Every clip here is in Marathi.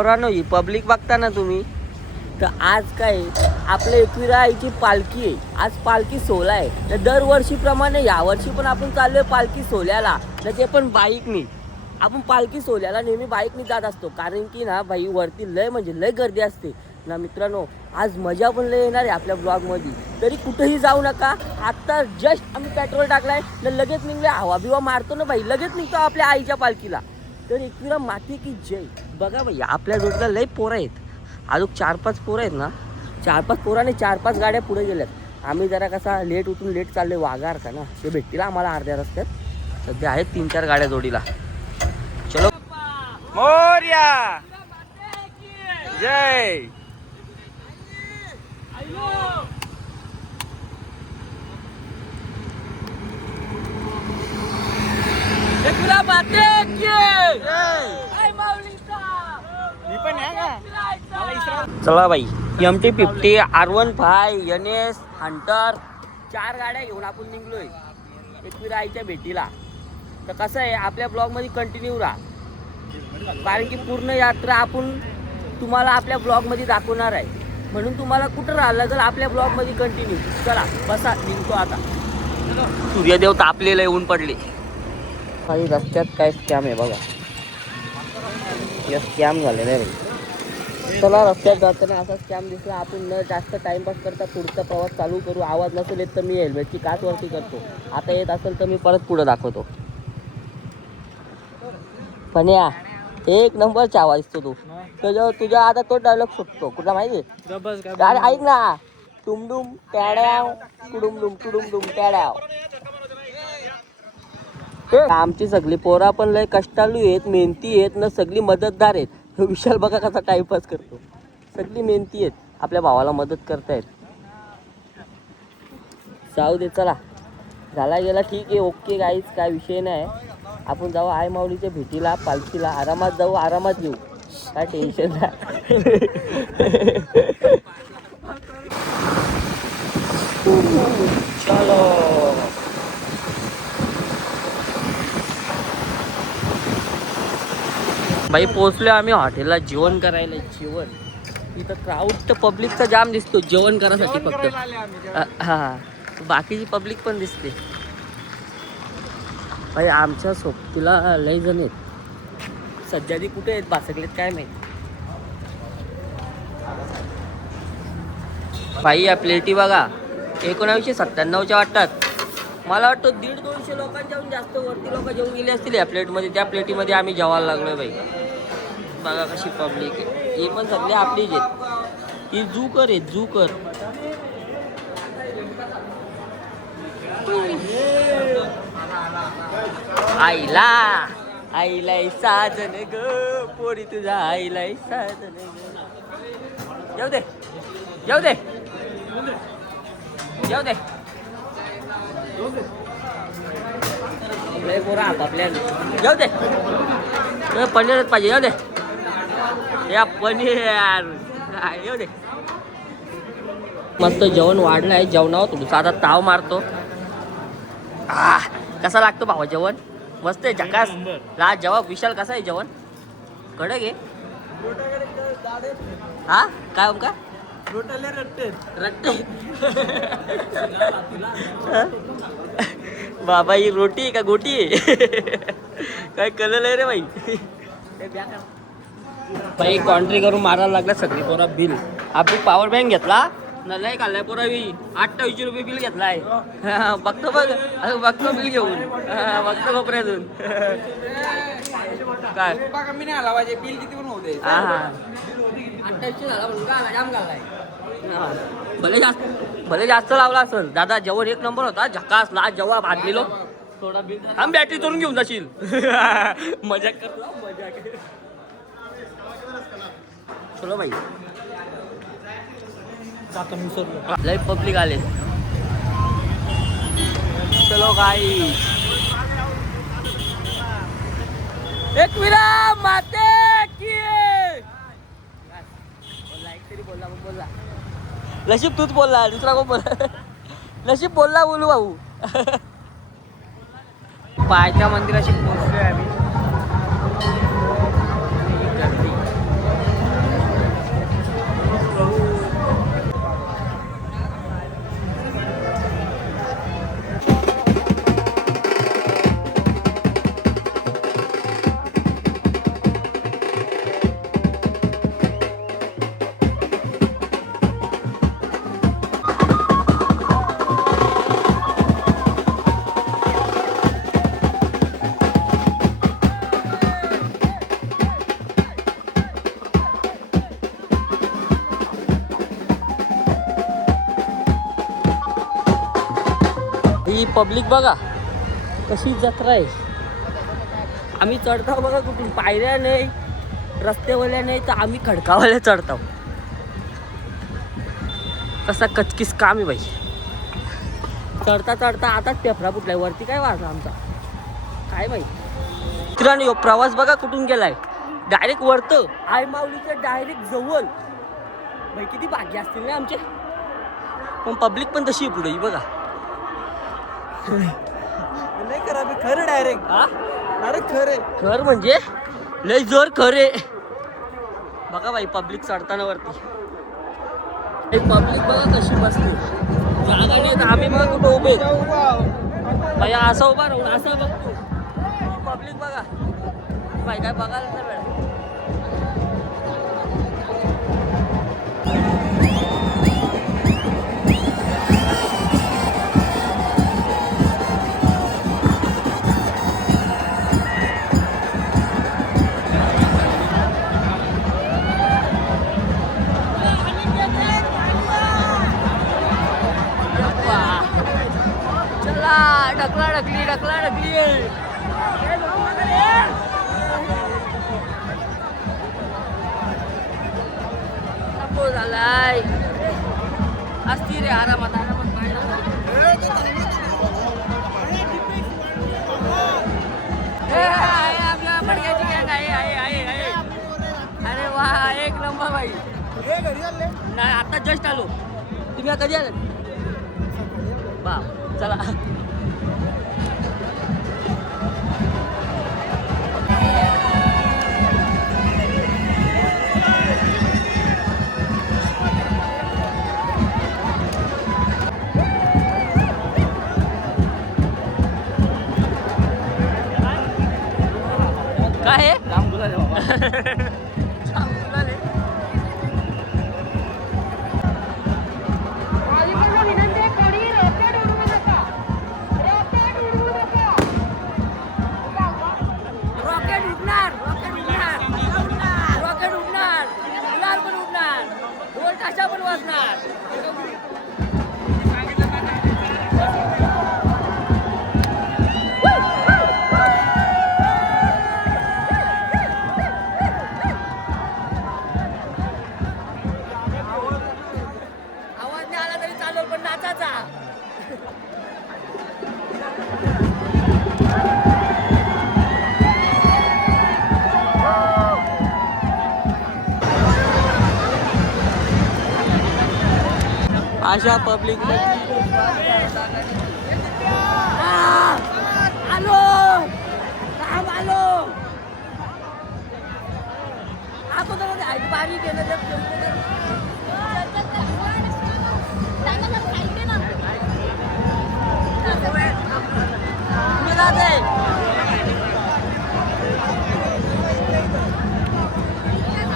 पोरांनो ही पब्लिक बघता ना तुम्ही, तर आज काय आपल्या एकविरा आईची पालखी आहे. आज पालखी सोहळा आहे. तर दरवर्षीप्रमाणे यावर्षी पण आपण चाललोय पालखी सोहळ्याला, तर ते पण बाईकनी. आपण पालखी सोहळ्याला नेहमी बाईकनी जात असतो, कारण की ना भाई वरती लय म्हणजे लय गर्दी असते ना मित्रांनो. आज मजा पण लय येणार आहे आपल्या ब्लॉगमध्ये. तरी कुठेही जाऊ नका. आता जस्ट आम्ही पेट्रोल टाकलाय तर लगेच निघले, हवा बिवा मारतो ना भाई, लगेच निघतो आपल्या आईच्या पालखीला. तर एकविरा माती की जय. बघा भाई आपल्या रोडला लय पोरं आहेत. अजून 4-5 पोरं आहेत ना, 4-5 पोराने 4-5 गाड्या पुढे गेल्यात. आम्ही जरा कसा लेट उठून लेट चाललोय वाघार का ना, ते भेटतील आम्हाला अर्ध्या रस्त्यात. सध्या आहेत 3-4 गाड्या जोडीला. चलो मोरया जय. एकविरा माते की जय. चला भाई MT-50 R15 NS हंटर 4 गाड्या घेऊन आपण निघलोय एकविरा आईच्या भेटीला. तर कसं आहे आपल्या ब्लॉगमध्ये कंटिन्यू राहा, कारण की पूर्ण यात्रा आपण तुम्हाला आपल्या ब्लॉगमध्ये दाखवणार आहे. म्हणून तुम्हाला कुठं राहायला लागेल आपल्या ब्लॉगमध्ये कंटिन्यू. चला बसा, निघतो आता. सूर्यदेव तापलेले, ऊन पडले. काही रस्त्यात काय स्कॅम आहे बघा, या स्कॅम झालेला आहे. चला रस्त्यात जाताना असा स्कॅम दिसला, आपण न जास्त टाइमपास करता पुढचा प्रवास चालू करू. आवाज नसेल येत तर मी हेल्मेटची काच वरती करतो. आता येत असेल तर मी परत पुढे दाखवतो. पण या एक नंबरचा आवाज दिसतो तू. तुझ्या आता तो डायलॉग सुटतो कुठला माहिती आहे? ऐक ना, टुमडुम टॅड्याव कुडुमडुम टुडुमडुम टॅड्याव. आमची सगळी पोरा पण लय कष्टाळू आहेत, मेहनती आहेत ना, सगळी मदतदार आहेत. विशाल बघा कसा टाइमपास करतो. सगळी मेहनती आहेत, आपल्या भावाला मदत करतायत. जाऊ दे, चला झाला गेला ठीक आहे, ओके गाईज, काय विषय नाही. आपण जाऊ आई माऊलीच्या भेटीला, पालखीला. आरामात जाऊ, आरामात येऊ, काय टेन्शन नाही. चलो भाई पोचलो आम्ही हॉटेलला जेवण करायला. जेवण इथं क्राऊड तर पब्लिकचा जाम दिसतो जेवण करायसाठी फक्त. हां बाकीची पब्लिक पण दिसते भाई. आमच्या सोबतीला लय जण आहेत. सध्या ती कुठे आहेत बासकलेत काय माहिती. भाई या प्लेटी बघा 1997च्या वाटतात. मला वाटतं 150-200 लोकांच्याहून जास्त वरती लोक जेवून गेले असतील या प्लेटमध्ये. त्या प्लेटीमध्ये आम्ही जेवायला लागलोय भाई. बघा कशी पब्लिक आहे. ही पण सगळी आपलीच आहेत. ही जूकर आहे, जूकर. आईला आईला साजन ग पोरी, तुझ्या आईला साजन ग. जाऊ दे जाऊ दे जाऊ दे. लय पोरा आपापल्या जाऊ दे. पनीरच पाहिजे, जाऊ दे. या पनीर येऊ दे. मस्त जेवण वाढलं आहे. जेवणावर थोडंसं आता ताव मारतो. कसा लागतो भावा जेवण? मस्त आहे, झकास. ला जेव्हा विशाल कसा आहे जेवण? कडक आहे. हा काय का रट्टे बाबा ही रोटी आहे का गोटी आहे? काय कलर आहे रे भाई. भाई कॉन्ट्री करून मारायला लागला सगळी पोरा. बिल आपली पॉवर बँक घेतला न, लय खाल्लाय पोरावी. 2800 रुपये बिल घेतलाय. बघतो बघ, बघतो बिल घेऊन, बघतो कोपऱ्यातून. काय कमी नाही आला पाहिजे, बिल किती पण होऊ दे. 2800 झाला म्हणून का आला, जाम घाललाय. भले जास्त लावला असेल दादा. जेवण एक नंबर होता, झकास. ला जेव्हा भाजलेलो थोडा बिल. आम्ही बॅटरी चोरून घेऊन जाशील. मजाक करतो, मजाक. चलो भाई, लय पब्लिक आले. चलो गाई, एकविरा माते की बोला बोला. नशीब तूच बोलला, दुसरा कोण बोला. नशीब बोलला बोलू भाऊ. पायथ्या मंदिराशी पोहोचलोय आम्ही. गर्दी ही पब्लिक बघा कशी जत्रा आहे. आम्ही चढताव बघा कुठून, पायऱ्या नाही, रस्त्यावाल्या नाही, तर आम्ही खडकावाल्या चढताव. कसा कचकीस काम आहे बाई. चढता चढता आताच पेपरा फुटलाय, वरती काय वाजला आमचा काय माहिती. मित्रांनो प्रवास बघा कुठून गेलाय, डायरेक्ट वरतं आई माऊलीच्या डायरेक्ट जवळ. बाई किती भाग्य असतील ना आमचे. पण पब्लिक पण तशी आहे पुढे बघा. नाही करा मी खरं डायरेक्ट. हा अरे खरे खर म्हणजे लय जोर खरे. बघा बाई पब्लिक चढताना वरती. पब्लिक बघा कशी बसते, जागा नाही तर आम्ही बघा कुठं उभे. बाई असं उभा राहून असं बघतो. पब्लिक बघा बाई काय बघायला नाही मिळत. ढकला ढकली ढकला ढकली झालाय. असती रे आरामात आरामात आपल्या मडक्याची गँग आहे. अरे वा एक नंबर बाई. नाही आता जस्ट आलो. तुम्ही कधी आलात? बा चला. काय आहे? लांब बोलाले बाबा. अशा पब्लिक आलो आलो बारी केलं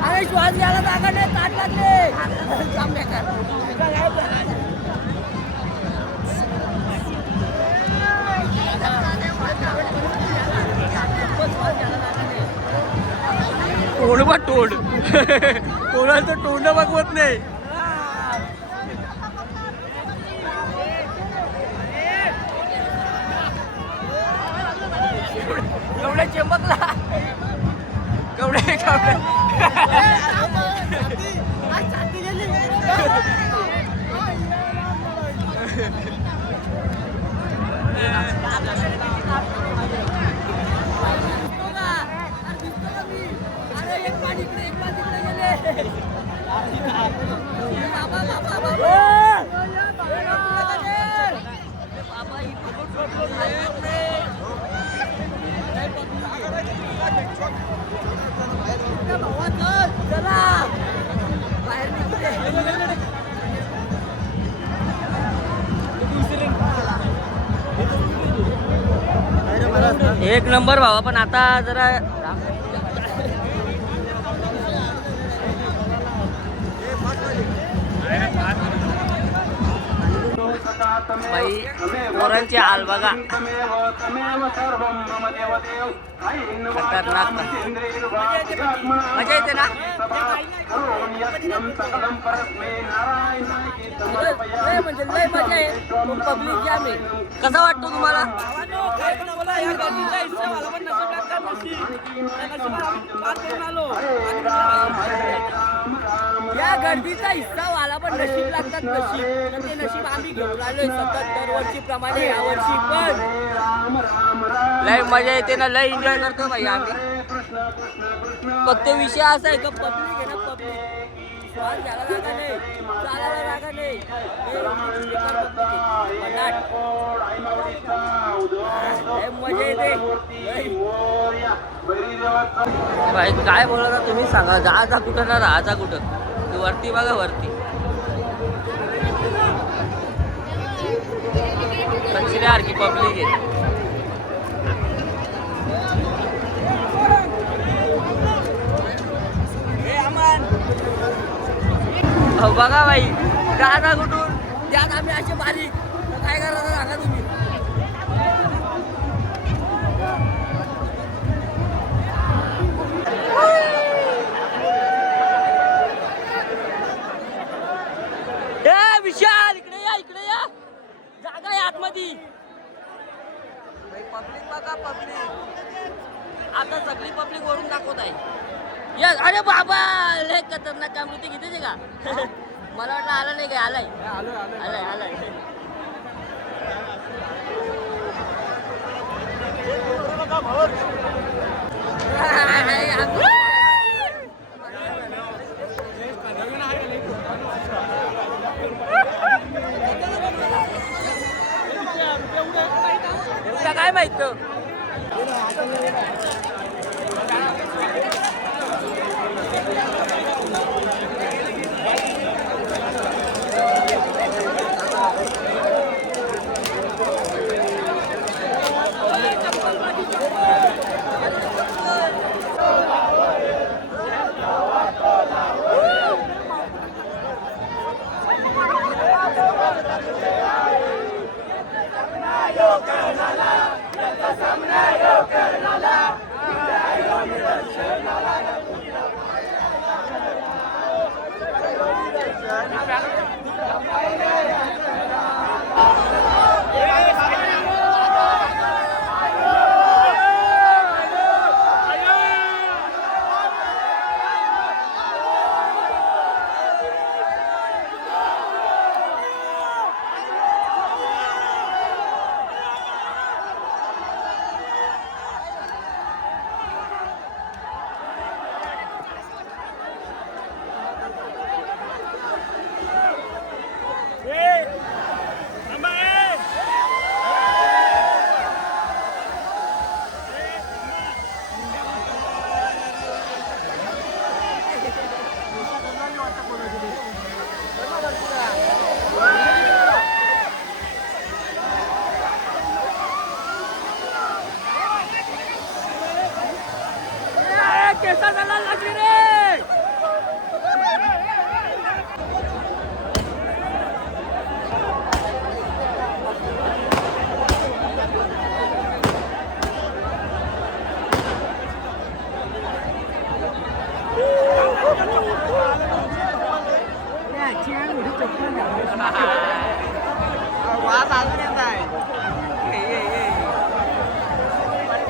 अरे श्वास घ्यायला जागा नाही, ताट लागले. तोंड बघ तोंड. तोंडाचं तोंड बघवत नाही. केवढे चमकला केवढे केवढे. एक नंबर भावा. पण आता जरा बाई पोरांची हाल बघा. खतरनाक. मजा येते ना. लय म्हणजे लय मजा आहे. पब्लिक जाम आहे. कसा वाटतो तुम्हाला? या गर्दीचा हिस्सा मला पण नशीब लागतात या गर्दीचा हिस्सा वाला पण नशीब लागतात नशीब. तर ते नशीब आम्ही घेऊन आलोय सतत दरवर्षी प्रमाणे यावर्षी पण लय मजा येते ना, लय एन्जॉय करतो भाई आम्ही. फक्त विषय असा आहे का पब्लिक आहे ना, पब्लिक श्वास घ्यायला जागा नाही, चालायला जागा नाही. मजा येते भाई. काय बोलता तुम्ही सांगा. जायचा कुठं ना राहायचा कुठं. वरती बघा वरती सारखी पब्लिक आहे. बघा भाई दादा कुठून त्यात आम्ही असे बारीक. काय करायचं सांगा तुम्ही. विशाल इकडे या, इकडे या. जागा आहे आतमध्ये. पब्लिक बघा पब्लिक. आता सगळी पब्लिक वरून दाखवत आहे. यस. अरे बाबा लय खतरनाक काम होते. किती का मला वाटलं आला नाही काय. आलाय आलाय आलाय. काय माहित.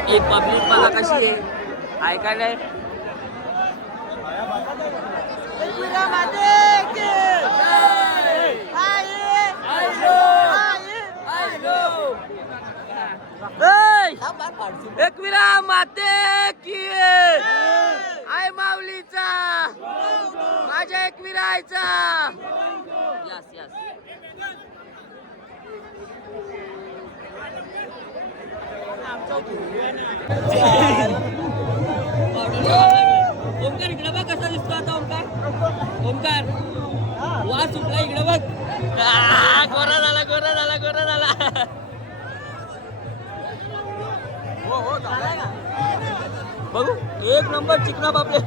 एक पब्लिक बघा कशी आहे. ऐकायला एकविरा माते की आय माऊलीचा माझ्या एकविरायचा. Yes yes. ओमकार इकडे बघ कसा दिसतो आता. ओमकार वास सुटला. इकडे बघ. गोरा झाला गोरा झाला गोरा झाला. बघू एक नंबर चिकना बापले.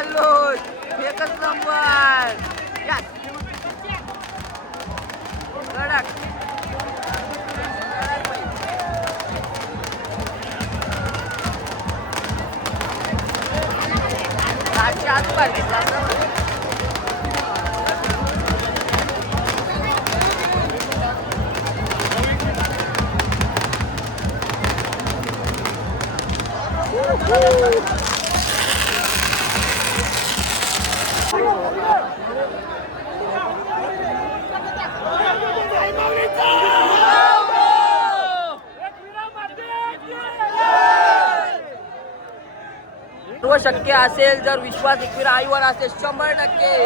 चाललो एकच नंबर कडक आत पाहिजे सर्व शक्य असेल जर विश्वास एकविरा आईवर असेल 100%.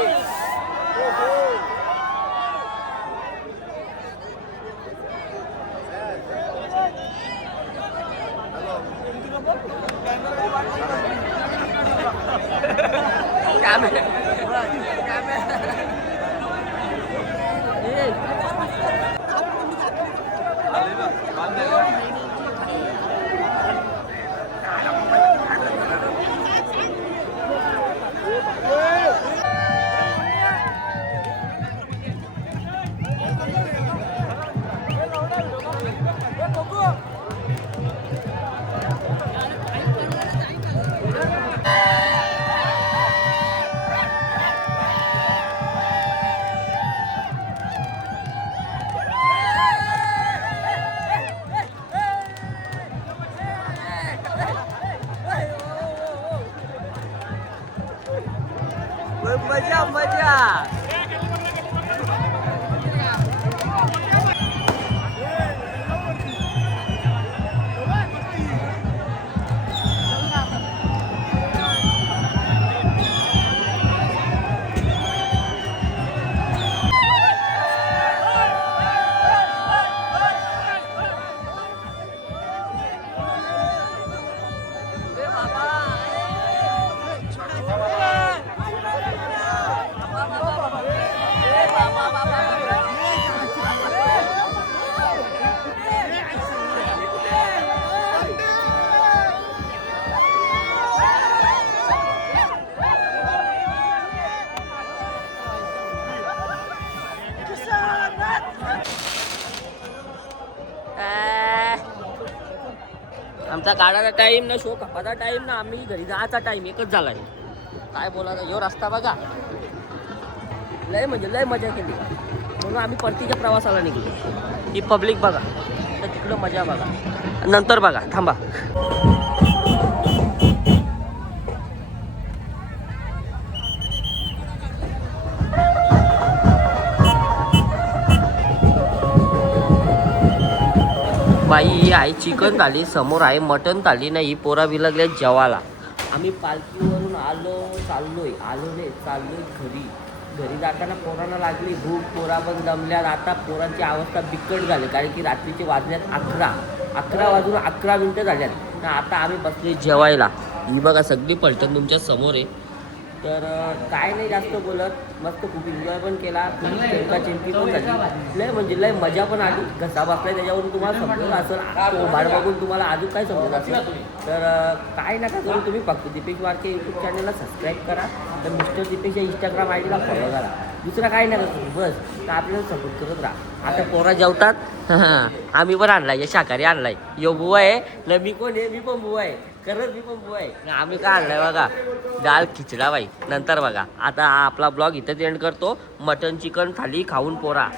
मजा मजा आमचा काढायचा टाइम ना शो कपाचा टाइम ना आम्ही घरी जायचा टाइम एकच झालाय. काय बोलायचं यो रस्ता बघा लय म्हणजे लय मजा केली म्हणून आम्ही परतीच्या प्रवासाला निघलो. ही पब्लिक बघा तर तिकडं मजा बघा नंतर बघा थांबा. बाई ही आहे चिकन थाली समोर आहे मटन थाली ना. ही पोरा बिलगल्या जेवाला. आम्ही पालखीवरून चाललोय घरी. घरी जाताना पोरांना लागली भूक. पोरा पण दमल्यात. आता पोरांची अवस्था बिकट झाली कारण की रात्रीचे वाजल्यात 11 वाजून 11 मिनटं झाल्यात ना. आता आम्ही बसले जेवायला. ही बघा सगळी पलटण तुमच्या समोर आहे. तर काय नाही जास्त बोलत मस्त खूप एन्जॉय पण केला. खूप चेंका-चेंकी पण झाली. लय म्हणजे लय मजा पण आली. घसा बसलाय त्याच्यावरून तुम्हाला समजत असेल. भाड बघून तुम्हाला अजून काय समजत असेल. तर काय नका करू तुम्ही फक्त दीपेश वारके यूट्यूब चॅनलला सबस्क्राईब करा. तर mister दीपेशच्या Instagram I Dila follow करा. दुसरा काय नका करू बस. तर आपल्याला सपोर्ट करत राहा. आता पोरा जेवतात. आम्ही पण आणलाय या शाकाहारी आणलाय. यो बुवा आहे ना. मी कोण आहे मी पण बुवा आहे. खरंच मी पण बुवा आहे ना. आम्ही काय आणलाय बघा दाल खिचडा बाई. नंतर बघा आता आपला ब्लॉग इथंच एंड करतो. मटन चिकन थाली खाऊन पोरा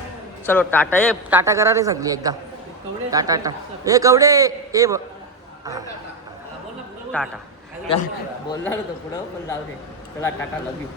चलो टाटा. टाटा करा रे सगळी एकदा. टाटा ए कवडे ए टाटा. बोलणार होतो पुढं पण जाऊ दे. चला टाटा लव यू.